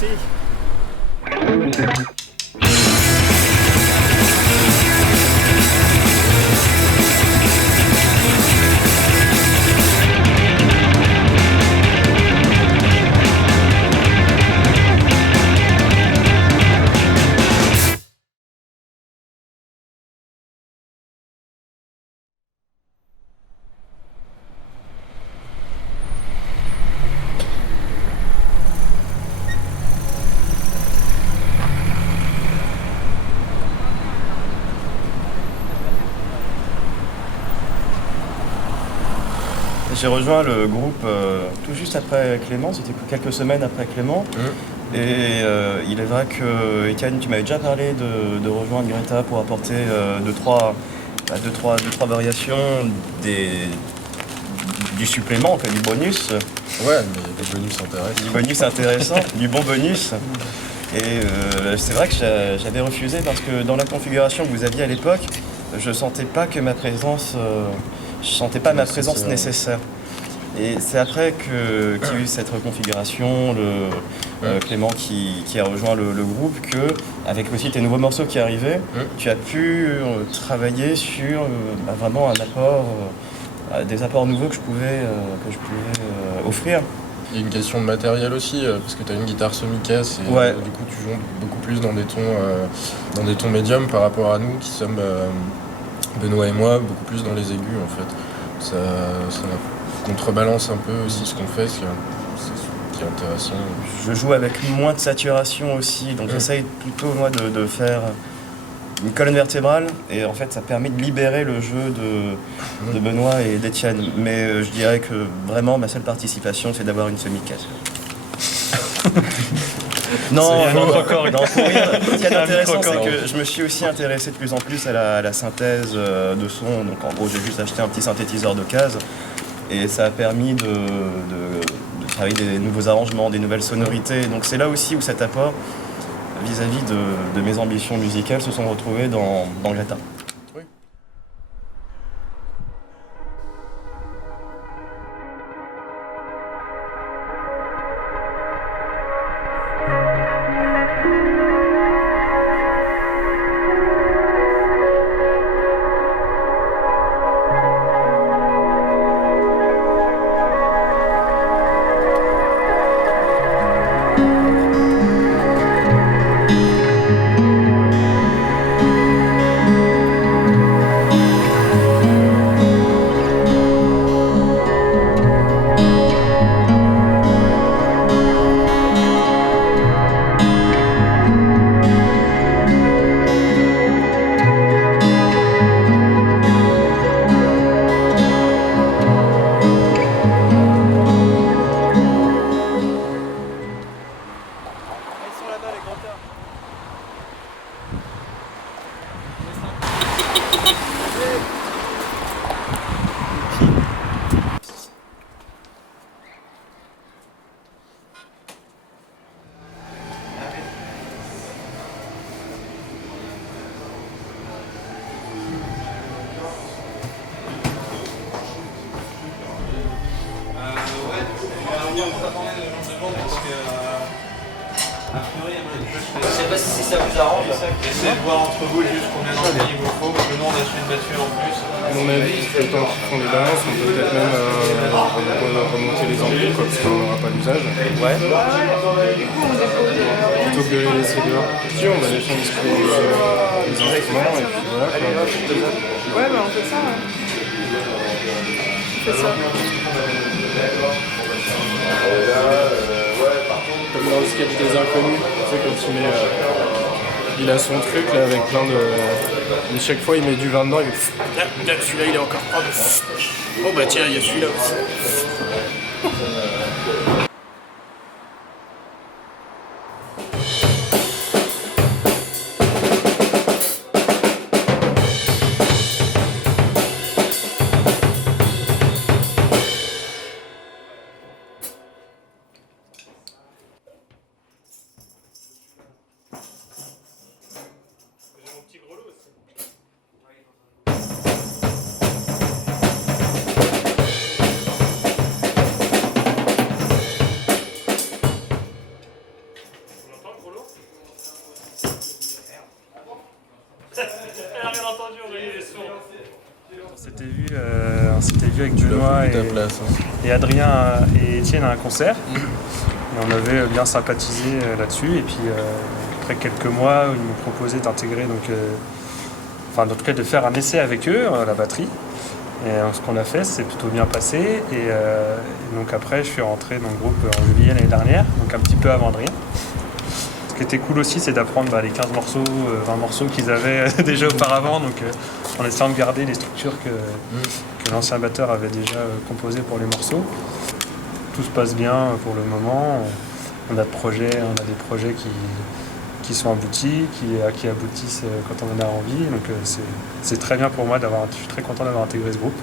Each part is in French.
parti. J'ai rejoint le groupe tout juste après Clément, c'était quelques semaines après Clément. Et il est vrai que, Étienne, tu m'avais déjà parlé de rejoindre Greta pour apporter deux, trois variations du supplément, du bonus. Ouais, mais des bonus intéressants. Du bonus intéressant, du bon bonus. Et c'est vrai que j'avais refusé parce que dans la configuration que vous aviez à l'époque, je sentais pas que ma présence nécessaire. Et c'est après qu'il y a eu cette reconfiguration, Clément qui a rejoint le groupe, que avec aussi tes nouveaux morceaux qui arrivaient, tu as pu travailler sur vraiment un apport, des apports nouveaux que je pouvais offrir. Il y a une question de matériel aussi, parce que tu as une guitare semi-caisse et du coup tu joues beaucoup plus dans des tons médiums par rapport à nous qui sommes, Benoît et moi, beaucoup plus dans les aigus en fait. Ça contrebalance un peu aussi ce qu'on fait, ce qui est intéressant. Je joue avec moins de saturation aussi, donc j'essaye plutôt moi de faire une colonne vertébrale, et en fait ça permet de libérer le jeu de Benoît et d'Étienne. Mais je dirais que vraiment ma seule participation c'est d'avoir une semi-caisse. Non, pour rire, ce qui est intéressant, c'est que je me suis aussi intéressé de plus en plus à la synthèse de son. Donc en gros, j'ai juste acheté un petit synthétiseur d'occasion et ça a permis de travailler des nouveaux arrangements, des nouvelles sonorités. Donc c'est là aussi où cet apport vis-à-vis de mes ambitions musicales se sont retrouvés dans Greta. Je sais pas si ça vous arrange. Essayez de voir entre vous juste combien d'amplis il vous faut, parce que nous on a su une battue en plus. À mon avis, le temps qu'ils font les balances, on peut peut-être même remonter les amplis, parce qu'on n'aura pas d'usage. Ouais. Plutôt que de les laisser dehors. Si, on va laisser un display les instruments, et puis voilà. Ouais, bah on fait ça, ouais. On fait ça. Comme dans le sketch des inconnus, tu sais, quand il met. Il a son truc là avec plein de. Et chaque fois il met du vin dedans, il fait. Là, celui-là il est encore propre. Bon bah tiens, il y a celui-là aussi. On s'était vu avec Benoît et Adrien et Étienne à un concert. Et on avait bien sympathisé là-dessus. Et puis après quelques mois, ils m'ont proposé d'intégrer, en tout cas de faire un essai avec eux à la batterie. Et ce qu'on a fait, c'est plutôt bien passé. Et donc après, je suis rentré dans le groupe en juillet l'année dernière, donc un petit peu avant Adrien. Ce qui était cool aussi, c'est d'apprendre les 15 morceaux, 20 morceaux qu'ils avaient déjà auparavant, en essayant de garder les structures que l'ancien batteur avait déjà composées pour les morceaux. Tout se passe bien pour le moment. On a des projets qui sont aboutis, qui aboutissent quand on en a envie. Donc c'est très bien pour moi je suis très content d'avoir intégré ce groupe.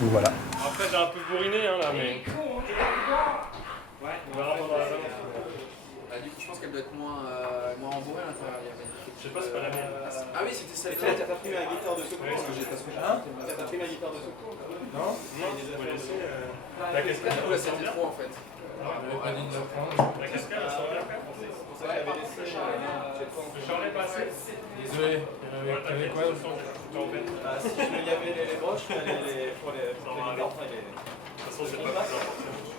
Donc voilà. Après j'ai un peu bourriné là, mais. Ouais, on verra pendant la balance. Du coup, je pense qu'elle doit être moins embourrée à l'intérieur. Je sais pas, c'est pas la mienne. Ah oui, c'était celle T'as pas pris ma guitare de secours parce que j'ai pas ce que j'ai. T'as pris ma guitare de secours? Non, faut laisser. La cascade, là, c'était trop en fait. La cascade, ça va bien faire. J'en ai passé. Désolé, il y avait quoi au son? Si il y avait les broches, pour les ordres, de toute façon, c'est pas plus important.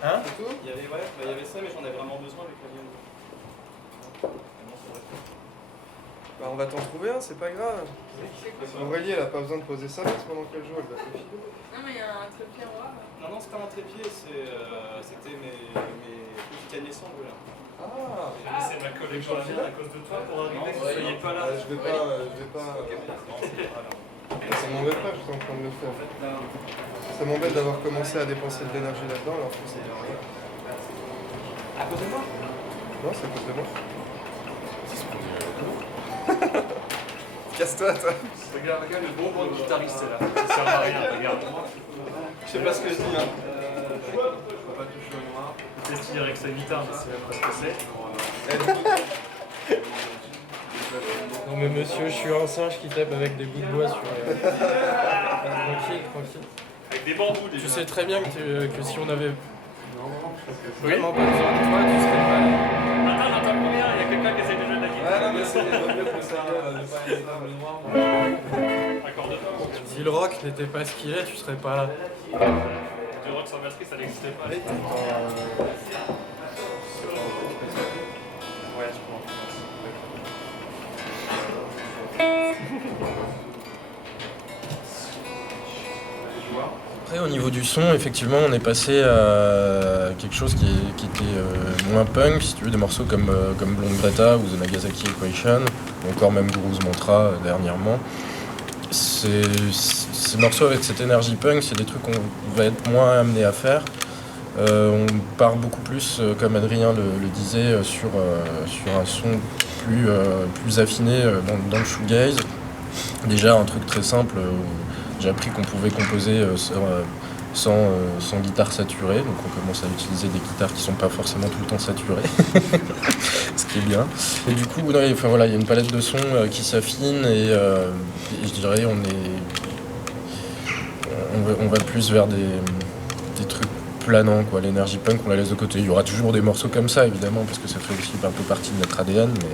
Hein? Il y avait ça, mais j'en avais vraiment besoin avec la mienne. On va t'en trouver un, c'est pas grave. Aurélie, elle a pas besoin de poser sa veste pendant qu'elle joue, elle va se filer. Non, mais il y a un trépied en bas. Non, c'est pas un trépied, c'était mes petits canets sangles là. C'est ma collection à cause de toi pour arriver que vous soyez pas là. Je vais pas. Ça m'embête pas, je suis en train de le faire. Ça m'embête d'avoir commencé à dépenser de l'énergie là-dedans alors que c'est rien. À cause de moi? Non, c'est à cause de moi. Casse-toi, toi. Regarde le bon guitariste là. Ça sert à rien, regarde. Je sais pas ce que je dis, hein. Faut pas toucher au noir. Peut-être qu'il avec sa guitare, je sais même pas ce que c'est. Non mais monsieur, je suis un singe qui tape avec des bouts de bois sur tranquille. Avec des bambous déjà. Tu sais très bien que si on avait vraiment pas besoin de toi, tu serais mal. Attends, j'entends combien? Il y a quelqu'un qui essaie de jouer de la guitare. Non, mais c'est mieux que ça, de pas aller dans le noir. Accorde-toi. Si le rock n'était pas ce qu'il est, tu serais pas là. Le rock sans batterie, ça n'existait pas. Ouais, je prends. Après au niveau du son, effectivement on est passé à quelque chose qui était moins punk, si tu veux, des morceaux comme Blonde Greta ou The Nagasaki Equation, ou encore même Guru's Mantra dernièrement. Ces morceaux avec cette énergie punk, c'est des trucs qu'on va être moins amené à faire. On part beaucoup plus, comme Adrien le disait, sur un son plus affiné dans le shoegaze. Déjà un truc très simple, j'ai appris qu'on pouvait composer sans guitare saturée, donc on commence à utiliser des guitares qui sont pas forcément tout le temps saturées, ce qui est bien. Et du coup, il y a une palette de sons qui s'affine et je dirais on va plus vers des trucs planants, quoi. L'énergie punk, on la laisse de côté. Il y aura toujours des morceaux comme ça, évidemment, parce que ça fait aussi un peu partie de notre ADN, mais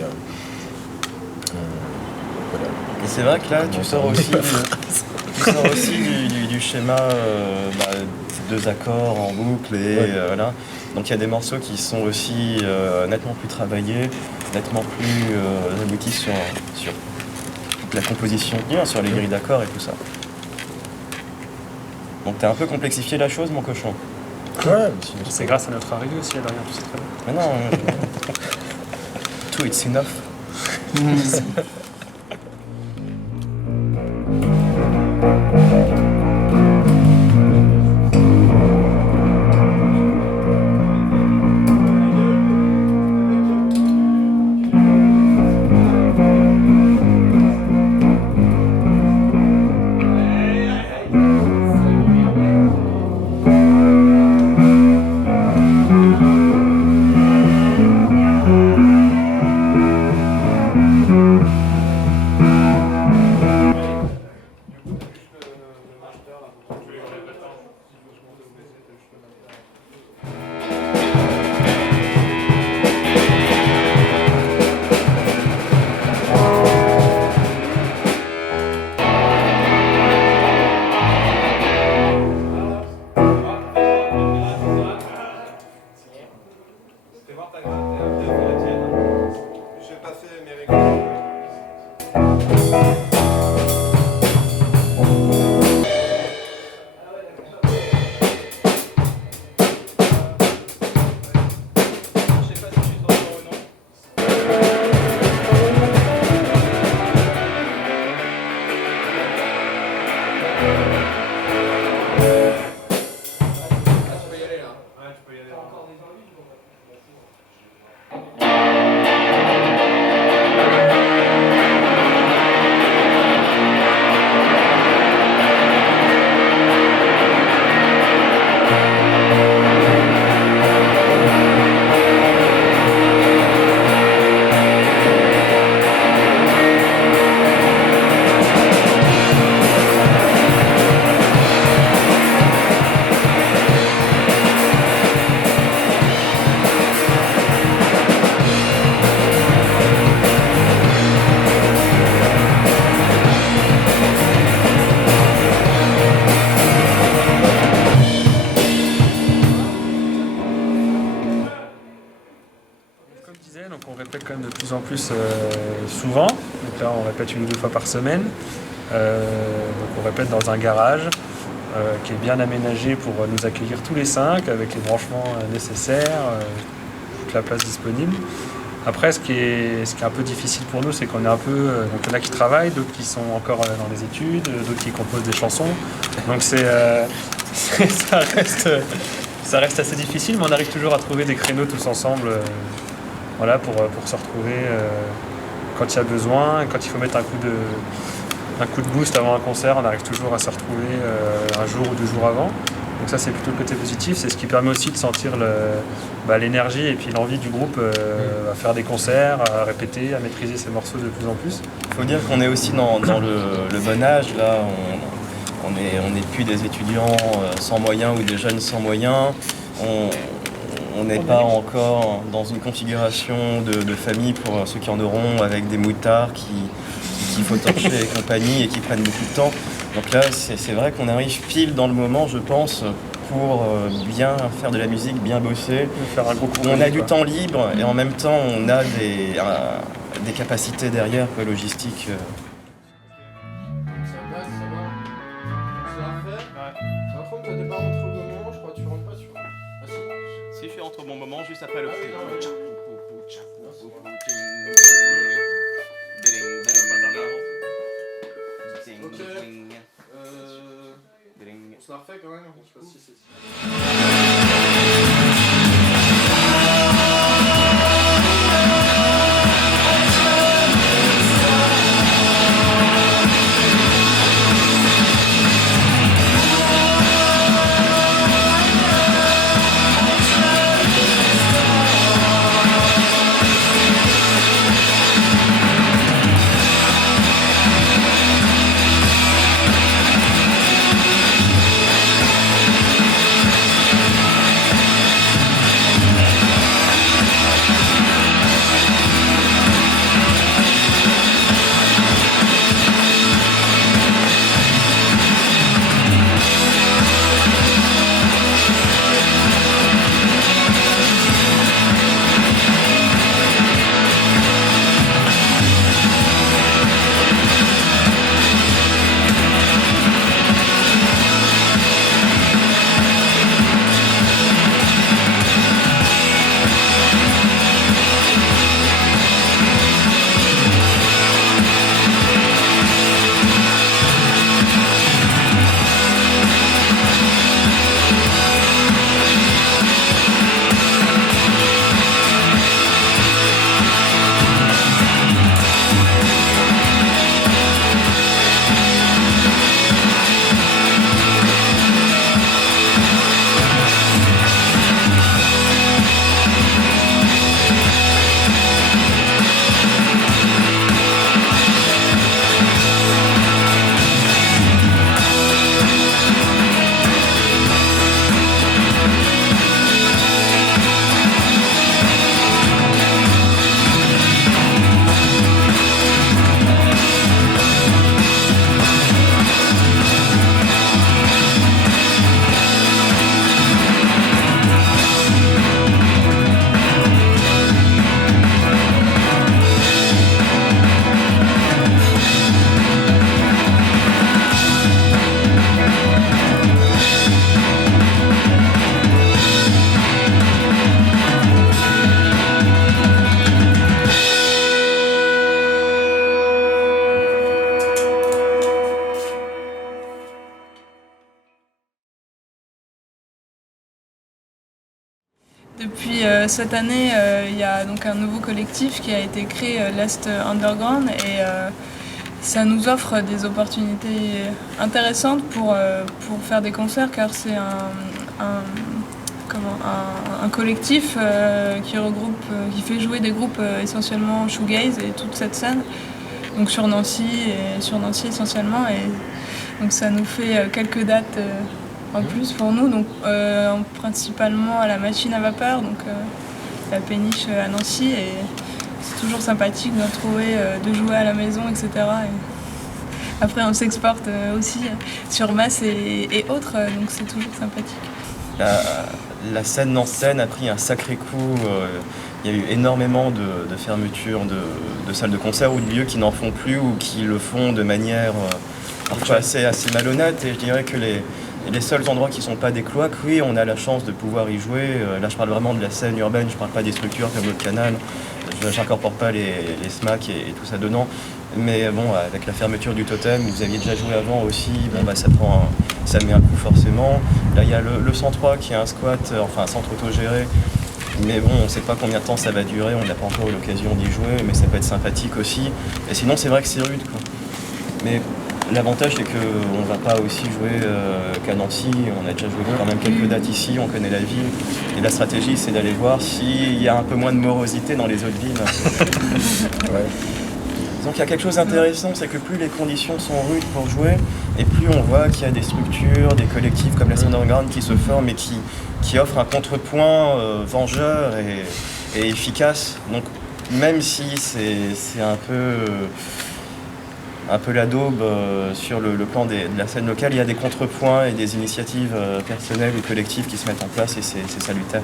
voilà. Et c'est vrai que là, tu sors aussi du schéma deux accords en boucle et voilà. Donc il y a des morceaux qui sont aussi nettement plus travaillés, nettement plus aboutis sur la composition, sur les grilles d'accords et tout ça. Donc t'as un peu complexifié la chose, mon cochon. Ouais, C'est grâce à notre arrivée aussi, Adrien, tu sais très bien. Mais non. Two, it's enough. Donc on répète quand même de plus en plus souvent. Donc là on répète 1 ou 2 fois par semaine. Donc on répète dans un garage qui est bien aménagé pour nous accueillir tous les 5 avec les branchements nécessaires, toute la place disponible. Après ce qui est un peu difficile pour nous, c'est qu'on est un peu. Donc il y en a qui travaillent, d'autres qui sont encore dans les études, d'autres qui composent des chansons. Donc ça reste assez difficile, mais on arrive toujours à trouver des créneaux tous ensemble. Voilà, pour se retrouver quand il y a besoin, quand il faut mettre un coup de boost avant un concert, on arrive toujours à se retrouver un jour ou 2 jours avant. Donc ça c'est plutôt le côté positif, c'est ce qui permet aussi de sentir l'énergie et puis l'envie du groupe à faire des concerts, à répéter, à maîtriser ses morceaux de plus en plus. Il faut dire qu'on est aussi dans le bon âge, là on n'est plus des étudiants sans moyens ou des jeunes sans moyens. On n'est pas encore dans une configuration de famille pour ceux qui en auront, avec des moutards qu'il faut torcher et compagnie et qui prennent beaucoup de temps. Donc là, c'est vrai qu'on arrive pile dans le moment, je pense, pour bien faire de la musique, bien bosser. Faire un gros coup on a du temps libre et en même temps, on a des capacités derrière, logistiques. Si je suis entre bon moment, juste après le prix. On se la refait quand même. Je sais pas si c'est... cette année, il y a donc un nouveau collectif qui a été créé, l'Est Underground, et ça nous offre des opportunités intéressantes pour faire des concerts, car c'est un collectif qui regroupe, qui fait jouer des groupes essentiellement shoegaze et toute cette scène, donc sur Nancy essentiellement, et donc ça nous fait quelques dates en plus pour nous, donc principalement à la Machine à Vapeur, donc la péniche à Nancy, et c'est toujours sympathique de retrouver, de jouer à la maison, etc. Et après on s'exporte aussi sur Masse et autres, donc c'est toujours sympathique. La scène nancéenne a pris un sacré coup. Il y a eu énormément de fermetures de salles de concert ou de lieux qui n'en font plus ou qui le font de manière parfois assez malhonnête. Et je dirais que les seuls endroits qui ne sont pas des cloaques, oui, on a la chance de pouvoir y jouer. Là, je parle vraiment de la scène urbaine, je ne parle pas des structures comme le Canal. Je n'incorpore pas les SMAC et tout ça dedans. Mais bon, avec la fermeture du Totem, vous aviez déjà joué avant aussi, bon, bah, ça met un coup forcément. Là, il y a le 103 qui est un squat, enfin un centre autogéré. Mais bon, on ne sait pas combien de temps ça va durer, on n'a pas encore eu l'occasion d'y jouer, mais ça peut être sympathique aussi. Et sinon, c'est vrai que c'est rude, quoi. Mais l'avantage, c'est qu'on ne va pas aussi jouer qu'à Nancy. On a déjà joué quand même quelques dates ici, on connaît la ville. Et la stratégie, c'est d'aller voir s'il y a un peu moins de morosité dans les autres villes. Ouais. Donc il y a quelque chose d'intéressant, c'est que plus les conditions sont rudes pour jouer, et plus on voit qu'il y a des structures, des collectifs comme la Underground qui se forment et qui offrent un contrepoint vengeur et efficace. Donc même si c'est un peu la daube sur le plan de la scène locale, il y a des contrepoints et des initiatives personnelles ou collectives qui se mettent en place, et c'est salutaire.